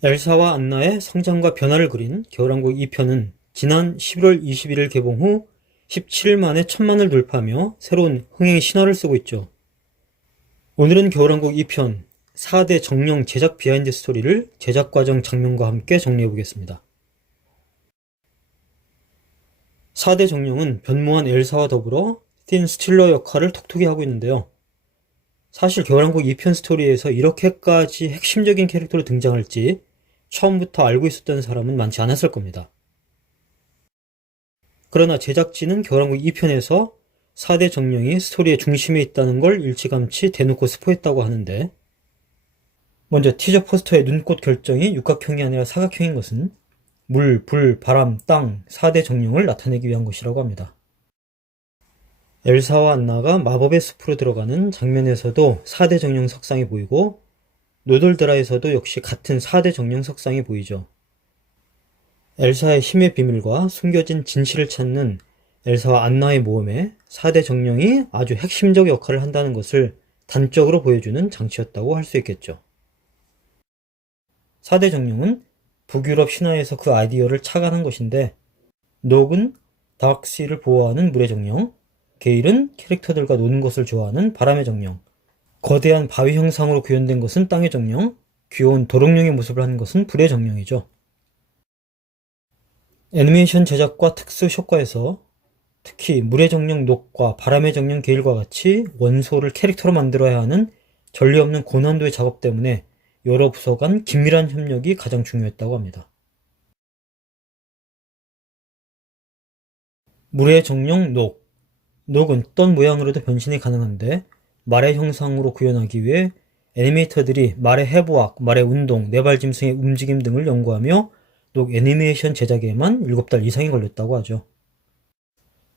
엘사와 안나의 성장과 변화를 그린 겨울왕국 2편은 지난 11월 21일 개봉 후 17일 만에 천만을 돌파하며 새로운 흥행 신화를 쓰고 있죠. 오늘은 겨울왕국 2편 4대 정령 제작 비하인드 스토리를 제작 과정 장면과 함께 정리해 보겠습니다. 4대 정령은 변모한 엘사와 더불어 틴 스틸러 역할을 톡톡히 하고 있는데요. 사실 겨울왕국 2편 스토리에서 이렇게까지 핵심적인 캐릭터로 등장할지 처음부터 알고 있었던 사람은 많지 않았을 겁니다. 그러나 제작진은 겨울왕국 2편에서 4대 정령이 스토리의 중심에 있다는 걸 일찌감치 대놓고 스포했다고 하는데 먼저 티저 포스터의 눈꽃 결정이 육각형이 아니라 사각형인 것은 물, 불, 바람, 땅 4대 정령을 나타내기 위한 것이라고 합니다. 엘사와 안나가 마법의 숲으로 들어가는 장면에서도 4대 정령 석상이 보이고 노돌드라에서도 역시 같은 4대 정령 석상이 보이죠. 엘사의 힘의 비밀과 숨겨진 진실을 찾는 엘사와 안나의 모험에 4대 정령이 아주 핵심적 역할을 한다는 것을 단적으로 보여주는 장치였다고 할 수 있겠죠. 4대 정령은 북유럽 신화에서 그 아이디어를 착안한 것인데 녹은 다크시를 보호하는 물의 정령, 게일은 캐릭터들과 노는 것을 좋아하는 바람의 정령, 거대한 바위 형상으로 구현된 것은 땅의 정령, 귀여운 도롱뇽의 모습을 하는 것은 불의 정령이죠. 애니메이션 제작과 특수 효과에서 특히 물의 정령 녹과 바람의 정령 게일과 같이 원소를 캐릭터로 만들어야 하는 전례 없는 고난도의 작업 때문에 여러 부서 간 긴밀한 협력이 가장 중요했다고 합니다. 물의 정령 녹. 녹은 어떤 모양으로도 변신이 가능한데 말의 형상으로 구현하기 위해 애니메이터들이 말의 해부학, 말의 운동, 네발짐승의 움직임 등을 연구하며 녹 애니메이션 제작에만 7달 이상이 걸렸다고 하죠.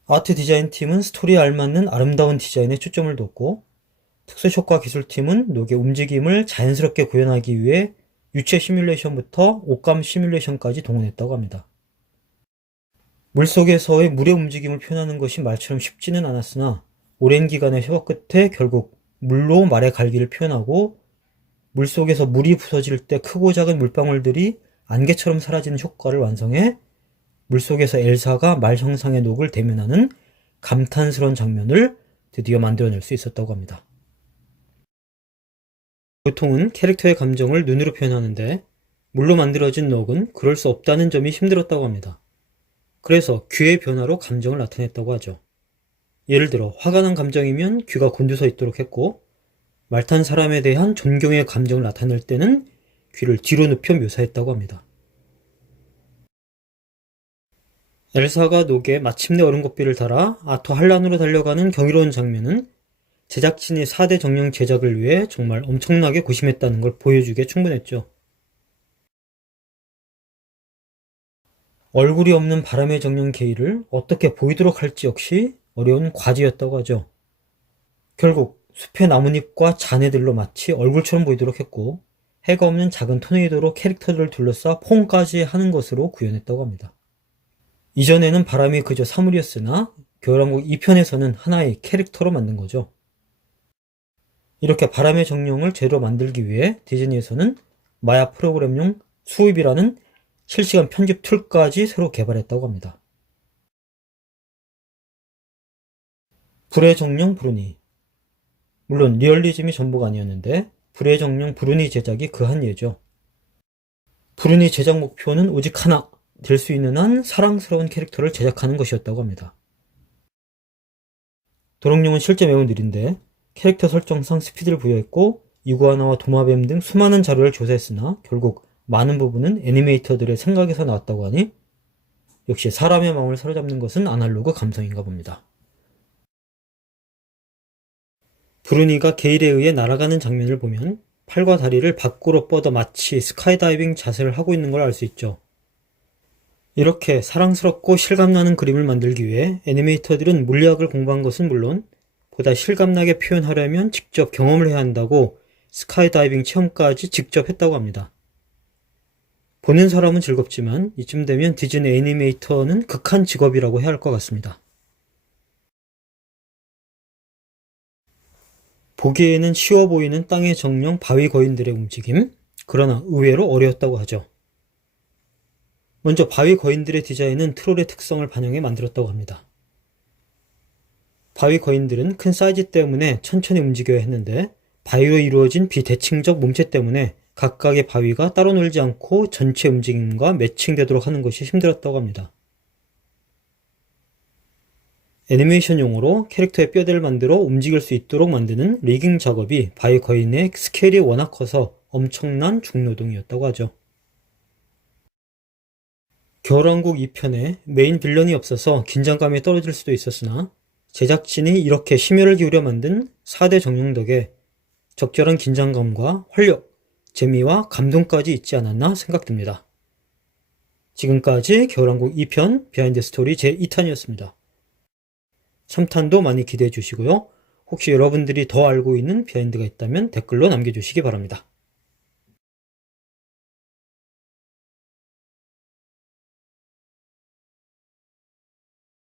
아트 디자인 팀은 스토리에 알맞는 아름다운 디자인에 초점을 뒀고 특수효과 기술팀은 녹의 움직임을 자연스럽게 구현하기 위해 유체 시뮬레이션부터 옷감 시뮬레이션까지 동원했다고 합니다. 물속에서의 물의 움직임을 표현하는 것이 말처럼 쉽지는 않았으나 오랜 기간의 협업 끝에 결국 물로 말의 갈기를 표현하고 물 속에서 물이 부서질 때 크고 작은 물방울들이 안개처럼 사라지는 효과를 완성해 물 속에서 엘사가 말 형상의 녹을 대면하는 감탄스러운 장면을 드디어 만들어낼 수 있었다고 합니다. 보통은 캐릭터의 감정을 눈으로 표현하는데 물로 만들어진 녹은 그럴 수 없다는 점이 힘들었다고 합니다. 그래서 귀의 변화로 감정을 나타냈다고 하죠. 예를 들어 화가 난 감정이면 귀가 곤두서 있도록 했고 말탄 사람에 대한 존경의 감정을 나타낼 때는 귀를 뒤로 눕혀 묘사했다고 합니다. 엘사가 녹에 마침내 얼음고비를 달아 아토 한란으로 달려가는 경이로운 장면은 제작진이 4대 정령 제작을 위해 정말 엄청나게 고심했다는 걸 보여주기에 충분했죠. 얼굴이 없는 바람의 정령 게이를 어떻게 보이도록 할지 역시 어려운 과제였다고 하죠. 결국 숲의 나뭇잎과 잔해들로 마치 얼굴처럼 보이도록 했고 해가 없는 작은 토네이도로 캐릭터들을 둘러싸 폼까지 하는 것으로 구현했다고 합니다. 이전에는 바람이 그저 사물이었으나 겨울왕국 2편에서는 하나의 캐릭터로 만든 거죠. 이렇게 바람의 정령을 제대로 만들기 위해 디즈니에서는 마야 프로그램용 수입이라는 실시간 편집 툴까지 새로 개발했다고 합니다. 불의 정령 브루니 물론 리얼리즘이 전부가 아니었는데 불의 정령 브루니 제작이 그한 예죠. 브루니 제작 목표는 오직 하나 될 수 있는 한 사랑스러운 캐릭터를 제작하는 것이었다고 합니다. 도롱뇽은 실제 매우 느린데 캐릭터 설정상 스피드를 부여했고 이구아나와 도마뱀 등 수많은 자료를 조사했으나 결국 많은 부분은 애니메이터들의 생각에서 나왔다고 하니 역시 사람의 마음을 사로잡는 것은 아날로그 감성인가 봅니다. 브루니가 게일에 의해 날아가는 장면을 보면 팔과 다리를 밖으로 뻗어 마치 스카이다이빙 자세를 하고 있는 걸 알 수 있죠. 이렇게 사랑스럽고 실감나는 그림을 만들기 위해 애니메이터들은 물리학을 공부한 것은 물론 보다 실감나게 표현하려면 직접 경험을 해야 한다고 스카이다이빙 체험까지 직접 했다고 합니다. 보는 사람은 즐겁지만 이쯤 되면 디즈니 애니메이터는 극한 직업이라고 해야 할 것 같습니다. 보기에는 쉬워 보이는 땅의 정령 바위 거인들의 움직임, 그러나 의외로 어려웠다고 하죠. 먼저 바위 거인들의 디자인은 트롤의 특성을 반영해 만들었다고 합니다. 바위 거인들은 큰 사이즈 때문에 천천히 움직여야 했는데 바위로 이루어진 비대칭적 몸체 때문에 각각의 바위가 따로 놀지 않고 전체 움직임과 매칭되도록 하는 것이 힘들었다고 합니다. 애니메이션용으로 캐릭터의 뼈대를 만들어 움직일 수 있도록 만드는 리깅 작업이 바위 거인의 스케일이 워낙 커서 엄청난 중노동이었다고 하죠. 겨울왕국 2편에 메인 빌런이 없어서 긴장감이 떨어질 수도 있었으나 제작진이 이렇게 심혈을 기울여 만든 4대 정령 덕에 적절한 긴장감과 활력, 재미와 감동까지 있지 않았나 생각됩니다. 지금까지 겨울왕국 2편 비하인드 스토리 제2탄이었습니다. 3탄도 많이 기대해 주시고요. 혹시 여러분들이 더 알고 있는 비하인드가 있다면 댓글로 남겨주시기 바랍니다.